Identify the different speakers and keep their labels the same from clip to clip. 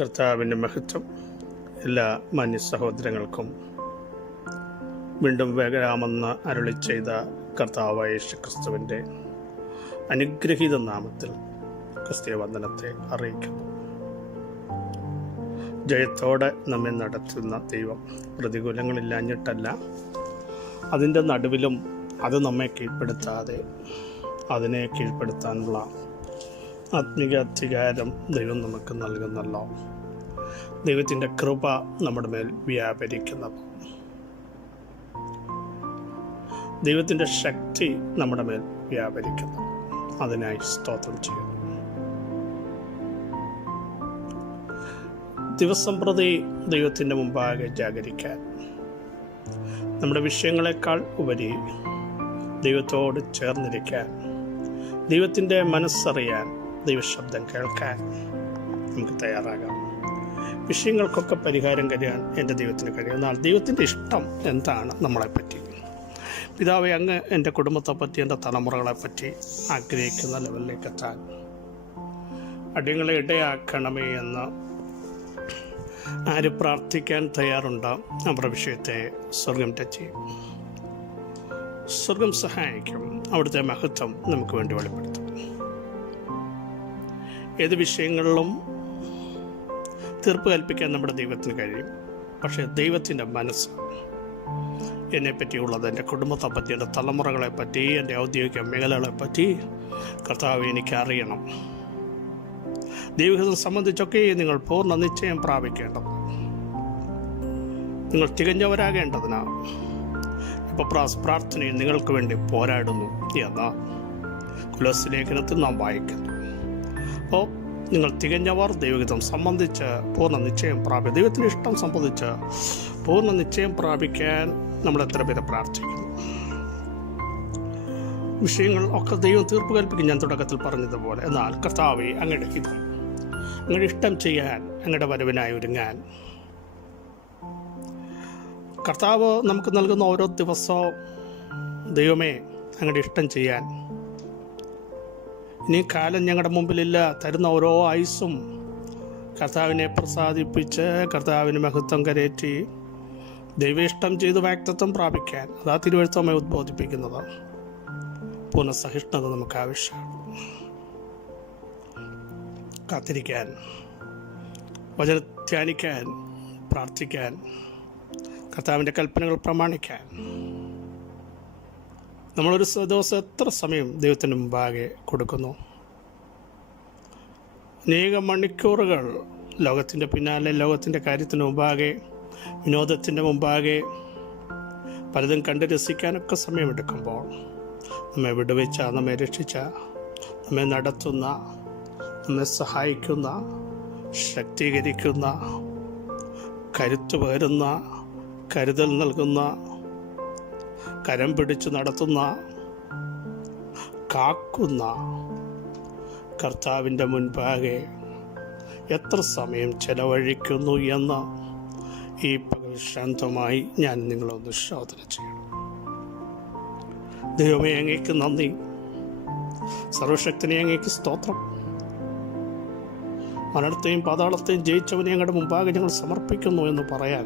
Speaker 1: കർത്താവിന്റെ മഹത്വം എല്ലാ മാന്യ സഹോദരങ്ങൾക്കും വീണ്ടും വേഗരാമെന്ന് അരുളി ചെയ്ത കർത്താവായ യേശു ക്രിസ്തുവിന്റെ അനുഗ്രഹീത നാമത്തിൽ ക്രിസ്തീയ വന്ദനത്തെ അറിയിക്കുന്നു. ജയത്തോടെ നമ്മെ നടത്തുന്ന ദൈവം പ്രതികൂലങ്ങളില്ലാഞ്ഞിട്ടല്ല അതിന്റെ നടുവിലും അത് നമ്മെ കീഴ്പ്പെടുത്താതെ അതിനെ കീഴ്പ്പെടുത്താനുള്ള ആത്മീക അധികാരം ദൈവം നമുക്ക് നൽകുന്നല്ലോ. ദൈവത്തിന്റെ കൃപ നമ്മുടെ മേൽ വ്യാപരിക്കുന്നത്. ദൈവത്തിന്റെ ശക്തി നമ്മുടെ മേൽ വ്യാപരിക്കുന്നു അതിനായി സ്തോത്രം ചെയ്യുന്നു. ദിവസം പ്രതി ദൈവത്തിന്റെ മുമ്പാകെ ജാഗരിക്കാൻ. നമ്മുടെ വിഷയങ്ങളെക്കാൾ ഉപരി ദൈവത്തോട് ചേർന്നിരിക്കാൻ ദൈവത്തിന്റെ മനസ്സറിയാൻ ദൈവശബ്ദം കേൾക്കാൻ നമുക്ക് തയ്യാറാകാം. വിഷയങ്ങൾക്കൊക്കെ പരിഹാരം കഴിയാൻ എന്റെ ദൈവത്തിന് കഴിയും. എന്നാൽ ദൈവത്തിന്റെ ഇഷ്ടം എന്താണ് നമ്മളെപ്പറ്റി? പിതാവെ അങ്ങ് എന്റെ കുടുംബത്തെപ്പറ്റി എന്റെ തലമുറകളെപ്പറ്റി ആഗ്രഹിക്കുന്ന ലെവലിലേക്ക് എത്താൻ അടിയങ്ങളെ ഇടയാക്കണമേ എന്ന് ആര് പ്രാർത്ഥിക്കാൻ തയ്യാറുണ്ടോ? നമ്മുടെ വിഷയത്തെ സ്വർഗം ടച്ച് ചെയ്യും സ്വർഗം സഹായിക്കും. അവിടുത്തെ മഹത്വം നമുക്ക് വേണ്ടി വെളിപ്പെടുത്തും. ഏത് വിഷയങ്ങളിലും തീർപ്പ് കൽപ്പിക്കാൻ നമ്മുടെ ദൈവത്തിന് കഴിയും. പക്ഷേ ദൈവത്തിന്റെ മനസ്സ് എന്നെ പറ്റിയുള്ളത് എന്റെ കുടുംബത്തെ പറ്റി എന്റെ തലമുറകളെ പറ്റി എന്റെ ഔദ്യോഗിക മേഖലകളെ പറ്റി കർത്താവ് എനിക്കറിയണം. ദൈവഹിതം സംബന്ധിച്ചൊക്കെ നിങ്ങൾ പൂർണ നിശ്ചയം പ്രാപിക്കേണ്ടത്. നിങ്ങൾ തികഞ്ഞവരാകേണ്ടതിനാണ് ഇപ്പോൾ പ്രാർത്ഥനയും നിങ്ങൾക്ക് വേണ്ടി പോരാടുന്നു എന്ന കുലസ് ലേഖനത്തിൽ നാം വായിക്കുന്നു. അപ്പോൾ നിങ്ങൾ തികഞ്ഞവർ ദൈവഹിതം സംബന്ധിച്ച് പൂർണ നിശ്ചയം പ്രാപി ദൈവത്തിന്റെ ഇഷ്ടം സംബന്ധിച്ച് പൂർണ നിശ്ചയം പ്രാപിക്കാൻ നമ്മൾ എത്ര പേരെ പ്രാർത്ഥിക്കുന്നു? വിഷയങ്ങൾ ഒക്കെ ദൈവം തീർപ്പ് കൽപ്പിക്കും. ഞാൻ തുടക്കത്തിൽ പറഞ്ഞതുപോലെ എന്നാൽ കർത്താവെ അങ്ങയുടെ ഹിതം അങ്ങയുടെ ഇഷ്ടം ചെയ്യാൻ അങ്ങയുടെ വരവിനായി ഒരുങ്ങാൻ. കർത്താവ് നമുക്ക് നൽകുന്ന ഓരോ ദിവസവും ദൈവമേ അങ്ങയുടെ ഇഷ്ടം ചെയ്യാൻ ഇനി കാലം ഞങ്ങളുടെ മുമ്പിലില്ല. തരുന്ന ഓരോ ആയുസ്സും കർത്താവിനെ പ്രസാദിപ്പിച്ച് കർത്താവിന് മഹത്വം കരേറ്റി ദൈവേഷ്ടം ചെയ്ത് വ്യക്തത്വം പ്രാപിക്കാൻ അതാ തിരുവഴുത്തമായി ഉദ്ബോധിപ്പിക്കുന്നത്. പുനഃസഹിഷ്ണുത സഹിഷ്ണുത നമുക്ക് ആവശ്യമാണ്. കാത്തിരിക്കാൻ വചന ധ്യാനിക്കാൻ പ്രാർത്ഥിക്കാൻ കർത്താവിന്റെ കൽപ്പനകൾ പ്രമാണിക്കാൻ നമ്മളൊരു ദിവസം എത്ര സമയം ദൈവത്തിന് മുമ്പാകെ കൊടുക്കുന്നു? അനേക മണിക്കൂറുകൾ ലോകത്തിന്റെ പിന്നാലെ ലോകത്തിന്റെ കാര്യത്തിന് മുമ്പാകെ വിനോദത്തിന്റെ മുമ്പാകെ പലതും കണ്ട് രസിക്കാനൊക്കെ സമയമെടുക്കുമ്പോൾ നമ്മെ വിടുവിച്ച നമ്മെ രക്ഷിച്ച നമ്മെ നടത്തുന്ന നമ്മെ സഹായിക്കുന്ന ശക്തീകരിക്കുന്ന കരുത്തു പകരുന്ന കരുതൽ നൽകുന്ന കരം പിടിച്ചു നടത്തുന്ന കാക്കുന്ന കർത്താവിന്റെ മുൻപാകെ എത്ര സമയം ചെലവഴിക്കുന്നു എന്ന് ഈ പകൽ ശാന്തമായി ഞാൻ നിങ്ങളൊന്ന് ശോധന ചെയ്യണം. ദൈവമേ അങ്ങേക്ക് നന്ദി. സർവശക്തിനെ അങ്ങേക്ക് സ്തോത്രം. മരണത്തെയും പാതാളത്തെയും ജയിച്ചവനെ ഞങ്ങളുടെ മുമ്പാകെ ഞങ്ങൾ സമർപ്പിക്കുന്നു എന്ന് പറയാൻ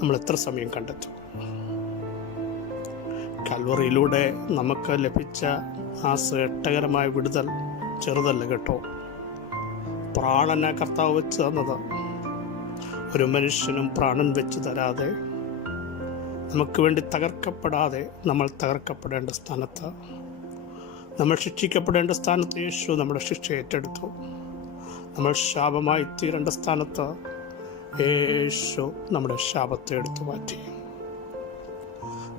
Speaker 1: നമ്മൾ എത്ര സമയം കണ്ടെത്തും? കൽവറിയിലൂടെ നമുക്ക് ലഭിച്ച ആ ശ്രേഷ്ഠകരമായ വിടുതൽ ചെറുതല്ല കേട്ടോ. പ്രാണന കർത്താവ് വെച്ച് തന്നത് ഒരു മനുഷ്യനും പ്രാണൻ വെച്ച് തരാതെ നമുക്ക് വേണ്ടി തകർക്കപ്പെടാതെ നമ്മൾ തകർക്കപ്പെടേണ്ട സ്ഥാനത്ത് നമ്മൾ ശിക്ഷിക്കപ്പെടേണ്ട സ്ഥാനത്ത് യേശു നമ്മുടെ ശിക്ഷ ഏറ്റെടുത്തു. നമ്മൾ ശാപമായി തീരേണ്ട സ്ഥാനത്ത് യേശു നമ്മുടെ ശാപത്തെ എടുത്തു മാറ്റി.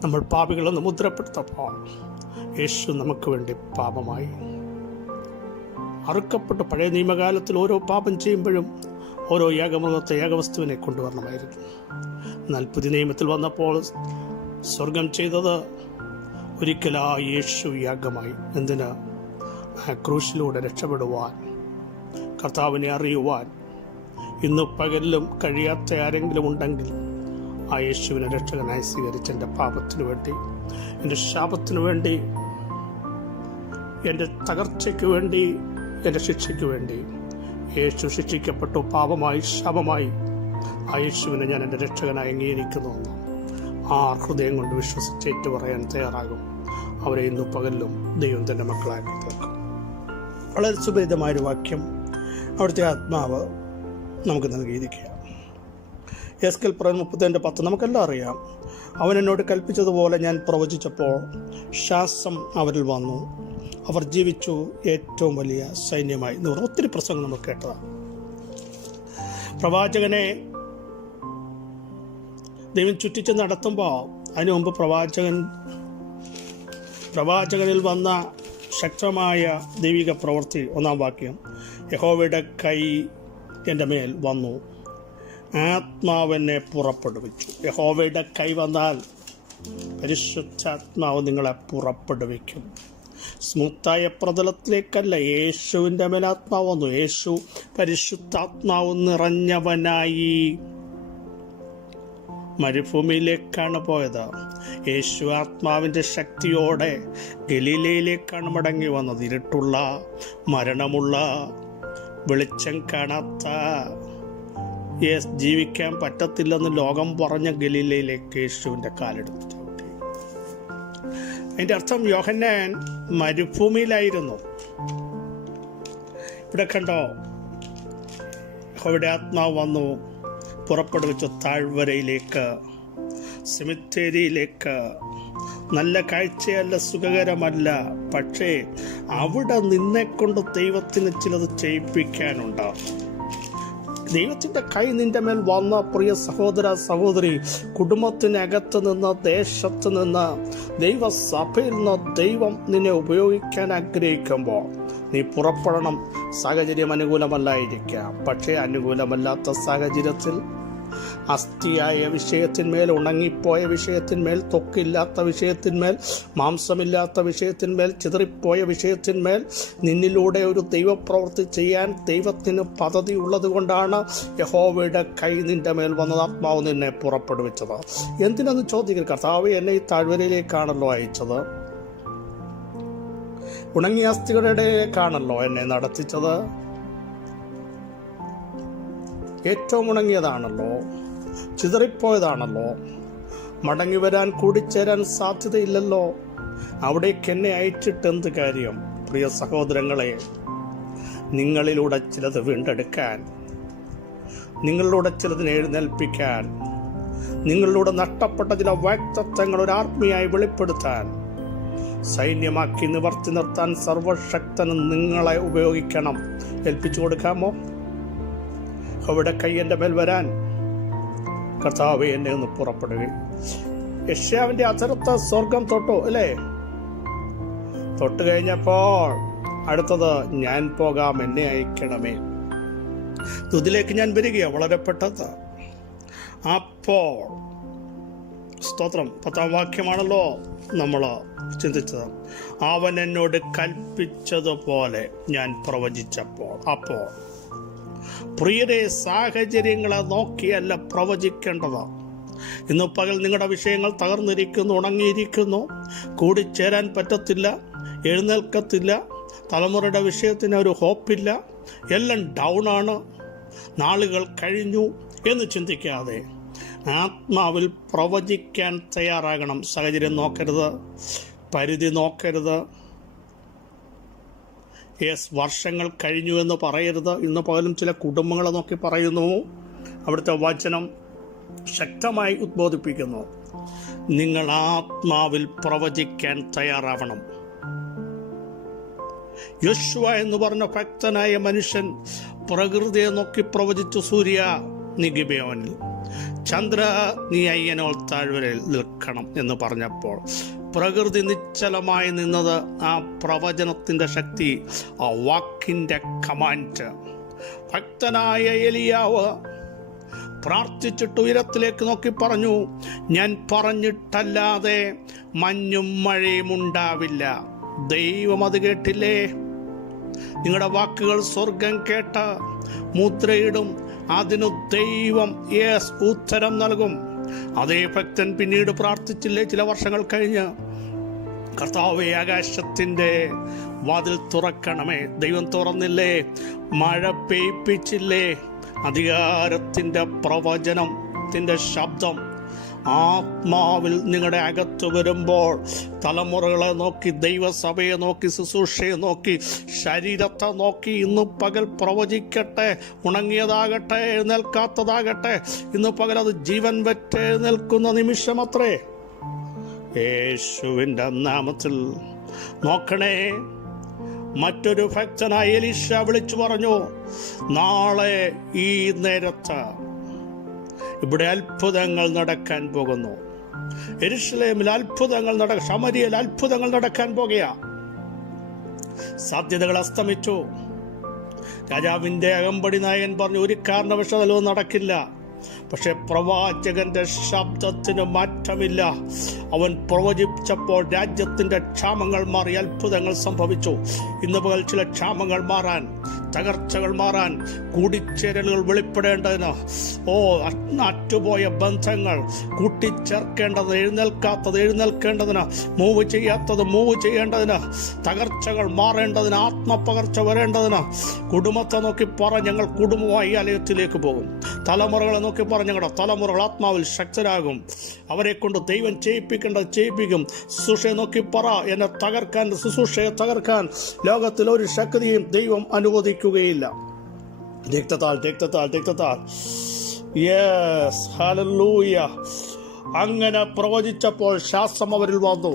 Speaker 1: നമ്മൾ പാപികളെന്ന് മുദ്രപ്പെടുത്തപ്പോൾ യേശു നമുക്ക് വേണ്ടി പാപമായി. അറുക്കപ്പെട്ട പഴയ നിയമകാലത്തിൽ ഓരോ പാപം ചെയ്യുമ്പോഴും ഓരോ യാഗമൃഗത്തെ യാഗവസ്തുവിനെ കൊണ്ടുവരണമായിരുന്നു. എന്നാൽ പുതിയ നിയമത്തിൽ വന്നപ്പോൾ സ്വർഗം ചെയ്തത് ഒരിക്കലാ യേശു യാഗമായി എന്തിന്? ക്രൂശിലൂടെ രക്ഷപ്പെടുവാൻ കർത്താവിനെ അറിയുവാൻ. ഇന്ന് പകലിലും കഴിയാത്ത ആരെങ്കിലും ഉണ്ടെങ്കിൽ ആ യേശുവിനെ രക്ഷകനായി സ്വീകരിച്ച എന്റെ പാപത്തിനു വേണ്ടി എന്റെ ശാപത്തിനു വേണ്ടി എന്റെ തകർച്ചയ്ക്ക് വേണ്ടി എന്റെ ശിക്ഷയ്ക്ക് വേണ്ടി. യേശു ശിക്ഷിക്കപ്പെട്ടു പാപമായി ശാപമായി. ആ യേശുവിനെ ഞാൻ എന്റെ രക്ഷകനായി അംഗീകരിക്കുന്നു. ആ ഹൃദയം കൊണ്ട് വിശ്വസിച്ചേറ്റ് പറയാൻ തയ്യാറാകും. അവരെ ഇന്ന് പകലിലും ദൈവം തന്റെ മക്കളാക്കി തീർക്കും വളരെ സുപരിതമായൊരു വാക്യം അവിടുത്തെ ആത്മാവ് നമുക്ക് നൽകിയിരിക്കുക എസ് കെൽ പുറൻ മുപ്പത്തിന്റെ പത്ത് നമുക്കെല്ലാം അറിയാം. അവൻ എന്നോട് കൽപ്പിച്ചതുപോലെ ഞാൻ പ്രവചിച്ചപ്പോൾ ശ്വാസം അവരിൽ വന്നു. അവർ ജീവിച്ചു ഏറ്റവും വലിയ സൈന്യമായി എന്ന് പറഞ്ഞ. ഒത്തിരി പ്രസംഗം നമ്മൾ കേട്ടതാണ് പ്രവാചകനെ ദൈവം ചുറ്റിച്ച് നടത്തുമ്പോൾ അതിനു മുമ്പ് പ്രവാചകൻ പ്രവാചകനിൽ വന്ന ശക്തമായ ദൈവിക പ്രവൃത്തി ഒന്നാം വാക്യം. യഹോവയുടെ കൈ എന്റെ മേൽ വന്നു. ആത്മാവെന്നെ പുറപ്പെടുവിച്ചു. യഹോവയുടെ കൈ വന്നാൽ പരിശുദ്ധാത്മാവ് നിങ്ങളെ പുറപ്പെടുവിക്കും. സ്മൂത്തായ പ്രതലത്തിലേക്കല്ല യേശുവിന്റെ മേൽ ആത്മാവ് വന്നു. യേശു പരിശുദ്ധാത്മാവ് നിറഞ്ഞവനായി. മരുഭൂമിയിലേക്കാണ് പോയത്. യേശു ആത്മാവിന്റെ ശക്തിയോടെ ഗലീലയിലേക്കാണ് മടങ്ങി വന്നത്. ഇരുട്ടുള്ള മരണമുള്ള വെളിച്ചം കാണാത്ത യേസ് ജീവിക്കാൻ പറ്റത്തില്ലെന്ന് ലോകം പറഞ്ഞ ഗലീലയിലേക്ക് യേശുവിന്റെ കാലെടുത്ത് ചവിട്ടി. അതിന്റെ അർത്ഥം യോഹന്നാൻ മരുഭൂമിയിലായിരുന്നു. ഇവിടെ കണ്ടോ? അവിടെ ആത്മാവ് വന്നു പുറപ്പെടുവിച്ച താഴ്വരയിലേക്ക് സെമിത്തേരിയിലേക്ക്. നല്ല കാഴ്ചയല്ല സുഖകരമല്ല പക്ഷേ അവിടെ നിന്നെക്കൊണ്ട് ദൈവത്തിന് ചിലത് ചെയ്യിപ്പിക്കാനുണ്ട് ദൈവത്തിന്റെ കൈ നിന്റെ മേൽ വന്ന പ്രിയ സഹോദര സഹോദരി കുടുംബത്തിനകത്ത് നിന്ന് ദേശത്ത് നിന്ന് ദൈവസഭയിൽ നിന്ന് ദൈവം നിന്നെ ഉപയോഗിക്കാൻ ആഗ്രഹിക്കുമ്പോൾ നീ പുറപ്പെടണം. സാഹചര്യം അനുകൂലമല്ലായിരിക്കാം. പക്ഷേ അനുകൂലമല്ലാത്ത സാഹചര്യത്തിൽ അസ്ഥിയായ വിഷയത്തിന്മേൽ ഉണങ്ങിപ്പോയ വിഷയത്തിന്മേൽ തൊക്കില്ലാത്ത വിഷയത്തിന്മേൽ മാംസമില്ലാത്ത വിഷയത്തിന്മേൽ ചിതറിപ്പോയ വിഷയത്തിന്മേൽ നിന്നിലൂടെ ഒരു ദൈവപ്രവൃത്തി ചെയ്യാൻ ദൈവത്തിന് പദ്ധതി ഉള്ളത് കൊണ്ടാണ് യഹോവയുടെ കൈ നിന്റെ മേൽ വന്നത്. ആത്മാവ് നിന്നെ പുറപ്പെടുവിച്ചത്. എന്തിനെന്ന് ചോദിക്കുക കർത്താവ് എന്നെ ഈ താഴ്വരയിലേക്കാണല്ലോ അയച്ചത്. ഉണങ്ങിയ അസ്ഥികളുടെ കാണല്ലോ എന്നെ നടത്തിച്ചത്. ഏറ്റവും ഉണങ്ങിയതാണല്ലോ. ചിതറിപ്പോയതാണല്ലോ. മടങ്ങി വരാൻ കൂടിച്ചേരാൻ സാധ്യതയില്ലല്ലോ. അവിടേക്ക് എന്നെ അയച്ചിട്ട് എന്ത് കാര്യം പ്രിയ സഹോദരങ്ങളെ? നിങ്ങളിലൂടെ ചിലത് വീണ്ടെടുക്കാൻ നിങ്ങളിലൂടെ ചിലതിനെ എഴുന്നേൽപ്പിക്കാൻ നിങ്ങളിലൂടെ നഷ്ടപ്പെട്ട ചില വ്യക്തിത്വങ്ങൾ ഒരു ആത്മീയായി വെളിപ്പെടുത്താൻ സൈന്യമാക്കി നിവർത്തി നിർത്താൻ സർവശക്തനും നിങ്ങളെ ഉപയോഗിക്കണം. ഏൽപ്പിച്ചു കൊടുക്കാമോ? അവിടെ കൈ എന്റെ മേൽ വരാൻ കർത്താവ് എന്നെ ഒന്ന് പുറപ്പെടുകയും യഷ്യാവിന്റെ അച്ചടുത്ത സ്വർഗം തൊട്ടു അല്ലേ? തൊട്ട് കഴിഞ്ഞപ്പോൾ അടുത്തത് ഞാൻ പോകാം എന്നെ അയക്കണമേ. ഇതിലേക്ക് ഞാൻ വരികയാണ് വളരെ പെട്ടത് അപ്പോൾ സ്തോത്രം പത്താം വാക്യമാണല്ലോ നമ്മൾ ചിന്തിച്ചത്. അവൻ എന്നോട് കൽപ്പിച്ചതുപോലെ ഞാൻ പ്രവചിച്ചപ്പോൾ. അപ്പോൾ പ്രിയരെ സാഹചര്യങ്ങളെ നോക്കിയല്ല പ്രവചിക്കേണ്ടത്. ഇന്ന് പകൽ നിങ്ങളുടെ വിഷയങ്ങൾ തകർന്നിരിക്കുന്നു ഉണങ്ങിയിരിക്കുന്നു. കൂടിച്ചേരാൻ പറ്റത്തില്ല എഴുന്നേൽക്കത്തില്ല. തലമുറയുടെ വിഷയത്തിന് ഒരു ഹോപ്പില്ല. എല്ലാം ഡൗൺ ആണ് നാളുകൾ കഴിഞ്ഞു എന്ന് ചിന്തിക്കാതെ ആത്മാവിൽ പ്രവചിക്കാൻ തയ്യാറാകണം. സാഹചര്യം നോക്കരുത് പരിധി നോക്കരുത്. യെസ് വർഷങ്ങൾ കഴിഞ്ഞു എന്ന് പറയരുത്. ഇന്ന് പകലും ചില കുടുംബങ്ങളെ നോക്കി പറയുന്നു. അവിടുത്തെ വചനം ശക്തമായി ഉദ്ബോധിപ്പിക്കുന്നു. നിങ്ങൾ ആത്മാവിൽ പ്രവചിക്കാൻ തയ്യാറാവണം. യോശുവ എന്ന് പറഞ്ഞ ഭക്തനായ മനുഷ്യൻ പ്രകൃതിയെ നോക്കി പ്രവചിച്ചു സൂര്യ നിഗിബയോനിൽ ചന്ദ്ര നീ അയ്യനോൾ താഴ്വരയിൽ നിൽക്കണം എന്ന് പറഞ്ഞപ്പോൾ പ്രകൃതി നിശ്ചലമായി നിന്നത് ആ പ്രവചനത്തിന്റെ ശക്തി ആ വാക്കിന്റെ കമാൻഡ്. ഭക്തനായ എലിയാവ് പ്രാർത്ഥിച്ചിട്ട് ഉയരത്തിലേക്ക് നോക്കി പറഞ്ഞു ഞാൻ പറഞ്ഞിട്ടല്ലാതെ മഞ്ഞും മഴയും ഉണ്ടാവില്ല. ദൈവം അത് കേട്ടില്ലേ? നിങ്ങളുടെ വാക്കുകൾ സ്വർഗം കേട്ട മുദ്രയിടും. അതിനു ദൈവം യേസ് ഉത്തരം നൽകും. അതേ ഭക്തൻ പിന്നീട് പ്രാർത്ഥിച്ചില്ലേ? ചില വർഷങ്ങൾ കഴിഞ്ഞ്. കർത്താവെ ആകാശത്തിന്റെ വാതിൽ തുറക്കണമേ. ദൈവം തുറന്നില്ലേ? മഴ പെയ്പ്പിച്ചില്ലേ അധികാരത്തിന്റെ പ്രവചനത്തിന്റെ ശബ്ദം ആത്മാവിൽ നിങ്ങളുടെ അകത്ത് വരുമ്പോൾ തലമുറകളെ നോക്കി ദൈവസഭയെ നോക്കി ശുശ്രൂഷയെ നോക്കി ശരീരത്തെ നോക്കി ഇന്ന് പകൽ പ്രവചിക്കട്ടെ ഉണങ്ങിയതാകട്ടെ എഴുന്നേൽക്കാത്തതാകട്ടെ. ഇന്ന് പകൽ അത് ജീവൻ വെറ്റ് നിൽക്കുന്ന നിമിഷമത്രേ യേശുവിന്റെ നാമത്തിൽ നോക്കണേ. മറ്റൊരു ഭക്തനായ എലീഷ വിളിച്ചു പറഞ്ഞു നാളെ ഈ നേരത്ത് ഇവിടെ അത്ഭുതങ്ങൾ നടക്കാൻ പോകുന്നു. എരുഷലേമിൽ അത്ഭുതങ്ങൾ നട ശമരിയിൽ അത്ഭുതങ്ങൾ നടക്കാൻ പോകുക. സാധ്യതകൾ അസ്തമിച്ചു. രാജാവിന്റെ അകമ്പടി നായകൻ പറഞ്ഞു ഒരു കാരണവശാലും നടക്കില്ല. പക്ഷെ പ്രവാചകന്റെ ശബ്ദത്തിന് മാറ്റമില്ല. അവൻ പ്രവചിച്ചപ്പോൾ രാജ്യത്തിന്റെ ക്ഷാമങ്ങൾ മാറി അത്ഭുതങ്ങൾ സംഭവിച്ചു. ഇന്ന് പകൽ ചില ക്ഷാമങ്ങൾ മാറാൻ തകർച്ചകൾ മാറാൻ കൂടിച്ചേരലുകൾ വെളിപ്പെടേണ്ടതിന് ഓ അറ്റുപോയ ബന്ധങ്ങൾ കൂട്ടിച്ചേർക്കേണ്ടത് എഴുന്നേൽക്കാത്തത് എഴുന്നേൽക്കേണ്ടതിന് മൂവ് ചെയ്യാത്തത് മൂവ് ചെയ്യേണ്ടതിന് തകർച്ചകൾ മാറേണ്ടതിന് ആത്മപകർച്ച വരേണ്ടതിന് കുടുംബത്തെ നോക്കി പറ ഞങ്ങൾ കുടുംബമായി ആലയത്തിലേക്ക് പോകും. തലമുറകളെ നോക്കി പറ ഞങ്ങളുടെ തലമുറകൾ ആത്മാവിൽ ശക്തരാകും. അവരെ കൊണ്ട് ദൈവം ചെയ്യിപ്പിക്കേണ്ടത് ചെയ്യിപ്പിക്കും. ശുശ്രൂഷയെ നോക്കി പറ എന്നെ തകർക്കാൻ ശുശ്രൂഷയെ തകർക്കാൻ ലോകത്തിൽ ഒരു ശക്തിയും ദൈവം അനുവദിക്കുകയില്ല രക്തത്താൽ രക്തത്താൽ രക്തത്താൽ. യെസ് ഹലൂയ അങ്ങനെ പ്രവചിച്ചപ്പോൾ ശാസ്ത്രം അവരിൽ വന്നു.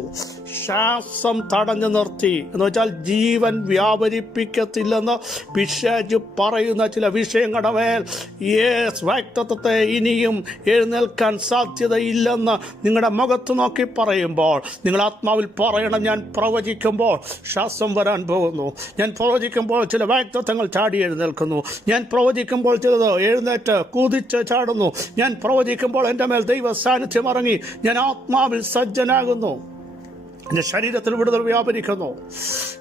Speaker 1: ശ്വാസം തടഞ്ഞു നിർത്തി. എന്ന് വെച്ചാൽ ജീവൻ വ്യാപരിപ്പിക്കത്തില്ലെന്ന് പിശാജ് പറയുന്ന ചില വിഷയങ്ങളുടെ മേൽ യേസ് വ്യക്തത്വത്തെ ഇനിയും എഴുന്നേൽക്കാൻ സാധ്യതയില്ലെന്ന് നിങ്ങളുടെ മുഖത്ത് നോക്കി പറയുമ്പോൾ നിങ്ങൾ ആത്മാവിൽ പറയണം ഞാൻ പ്രവചിക്കുമ്പോൾ ശ്വാസം വരാൻ പോകുന്നു. ഞാൻ പ്രവചിക്കുമ്പോൾ ചില വ്യക്തത്വങ്ങൾ ചാടി എഴുന്നേൽക്കുന്നു. ഞാൻ പ്രവചിക്കുമ്പോൾ ചിലത് എഴുന്നേറ്റ് കുതിച്ച് ചാടുന്നു. ഞാൻ പ്രവചിക്കുമ്പോൾ എന്റെ മേൽ ദൈവ സാന്നിധ്യം ഇറങ്ങി. ഞാൻ ആത്മാവിൽ സജ്ജനാകുന്നു. എന്റെ ശരീരത്തിൽ വിടുതൽ വ്യാപരിക്കുന്നു.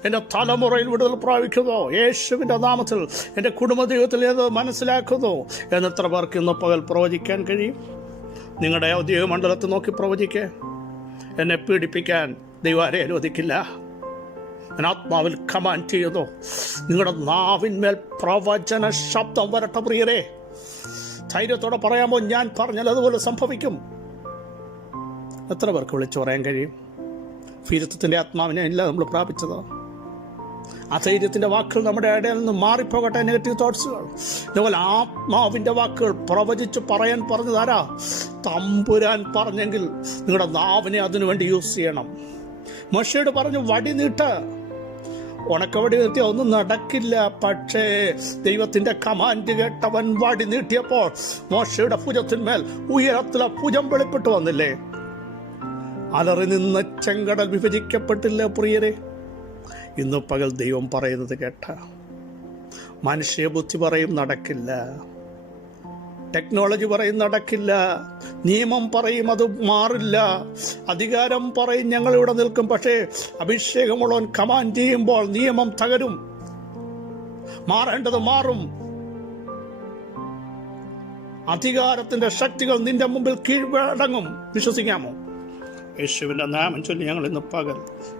Speaker 1: എന്റെ തലമുറയിൽ വിടുതൽ പ്രാപിക്കുന്നു. യേശുവിന്റെ നാമത്തിൽ എന്റെ കുടുംബദൈവത്തിൽ ഏത് മനസ്സിലാക്കുന്നു? എന്നെത്ര പേർക്ക് ഇന്ന് പകൽ പ്രവചിക്കാൻ കഴിയും? നിങ്ങളുടെ ഔദ്യോഗിക മണ്ഡലത്തിൽ നോക്കി പ്രവചിക്കേ. എന്നെ പീഡിപ്പിക്കാൻ ദൈവം ആരെ അനുവദിക്കില്ല. ഞാൻ ആത്മാവിൽ കമാൻഡ് ചെയ്യുന്നു. നിങ്ങളുടെ നാവിന്മേൽ പ്രവചന ശബ്ദം വരട്ടെ പ്രിയരെ. ധൈര്യത്തോടെ പറയാമോ? ഞാൻ പറഞ്ഞാൽ അതുപോലെ സംഭവിക്കും. എത്ര പേർക്ക് വിളിച്ചു പറയാൻ കഴിയും? ഭീരത്വത്തിന്റെ ആത്മാവിനെ അല്ല നമ്മൾ പ്രാപിച്ചത്. അധൈര്യത്തിന്റെ വാക്കുകൾ നമ്മുടെ ഇടയിൽ നിന്ന് മാറിപ്പോകട്ടെ നെഗറ്റീവ് തോട്ട്സുകൾ ഇതുപോലെ ആത്മാവിന്റെ വാക്കുകൾ പ്രവചിച്ച് പറയാൻ പറഞ്ഞതാരാ തമ്പുരാൻ പറഞ്ഞെങ്കിൽ നിങ്ങളുടെ നാവിനെ അതിനുവേണ്ടി യൂസ് ചെയ്യണം. മഷിയോട് പറഞ്ഞു വടി നീട്ട്. ഉണക്കവടി നീട്ടിയ ഒന്നും നടക്കില്ല. പക്ഷേ ദൈവത്തിന്റെ കമാൻഡ് കേട്ടവൻ വടി നീട്ടിയപ്പോൾ മോശയുടെ ഭുജത്തിന്മേൽ ഉയരത്തിലെ ഭുജം വെളിപ്പെട്ടു വന്നില്ലേ? അലറി നിന്ന ചെങ്കടൽ വിഭജിക്കപ്പെട്ടില്ല പ്രിയരെ. ഇന്ന് പകൽ ദൈവം പറയുന്നത് കേട്ട. മനുഷ്യ ബുദ്ധി പറയും നടക്കില്ല. ടെക്നോളജി പറയും നടക്കില്ല. നിയമം പറയും അത് മാറില്ല. അധികാരം പറയും ഞങ്ങൾ ഇവിടെ നിൽക്കും. പക്ഷേ അഭിഷേകമുള്ളവൻ കമാൻഡ് ചെയ്യുമ്പോൾ നിയമം തകരും. മാറേണ്ടത് മാറും. അധികാരത്തിന്റെ ശക്തികൾ നിന്റെ മുമ്പിൽ കീഴടങ്ങും വിശ്വസിക്കാമോ? യേശുവിന്റെ നാമം ചൊല്ലി ഞങ്ങൾ ഇന്ന് പകൽ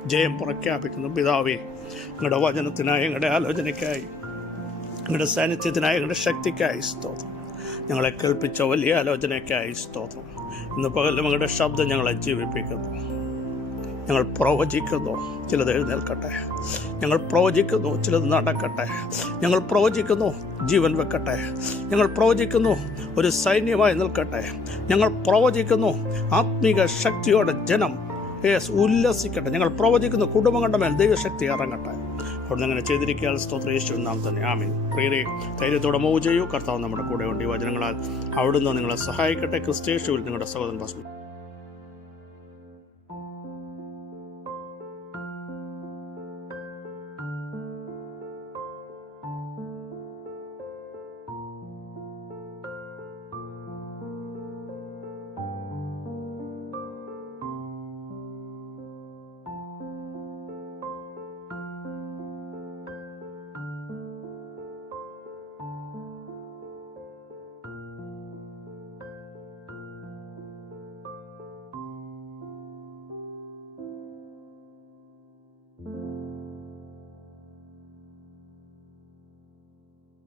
Speaker 1: ജയം പ്രഖ്യാപിക്കുന്നു പിതാവേ. നിങ്ങളുടെ വചനത്തിനായി ഞങ്ങളുടെ ആലോചനയ്ക്കായി നിങ്ങളുടെ സാന്നിധ്യത്തിനായി ഞങ്ങളുടെ ശക്തിക്കായി സ്തോത്രം. ഞങ്ങളെ കേൾപ്പിച്ച വലിയ ആലോചനയ്ക്കായി സ്തോത്രം. ഇന്ന് പകലും നിങ്ങളുടെ ശബ്ദം ഞങ്ങളെ ജീവിപ്പിക്കുന്നു. ഞങ്ങൾ പ്രവചിക്കുന്നു ചിലത് എഴുന്നേൽക്കട്ടെ. ഞങ്ങൾ പ്രവചിക്കുന്നു ചിലത് നടക്കട്ടെ. ഞങ്ങൾ പ്രവചിക്കുന്നു ജീവൻ വെക്കട്ടെ. ഞങ്ങൾ പ്രവചിക്കുന്നു ഒരു സൈന്യമായി നിൽക്കട്ടെ. ഞങ്ങൾ പ്രവചിക്കുന്നു ആത്മീക ശക്തിയോടെ ജനം യേസ് ഉല്ലസിക്കട്ടെ. ഞങ്ങൾ പ്രവചിക്കുന്ന കുടുംബങ്ങളുടെ മേൽ ദൈവശക്തി ഇറങ്ങട്ടെ. അവിടെ അങ്ങനെ ചെയ്തിരിക്കാൻ സ്തോത്ര യേശുവിൻ നാം തന്നെ. ആമീൻ. പ്രിയരെ ധൈര്യത്തോടെ മൂവ് ചെയ്യൂ കർത്താവ് നമ്മുടെ കൂടെ ഉണ്ട് ഈ വചനങ്ങളാൽ. അവിടുന്ന് നിങ്ങളെ സഹായിക്കട്ടെ. ക്രിസ്തേഷുവിൽ നിങ്ങളുടെ സഹോദരൻ പാസ്മി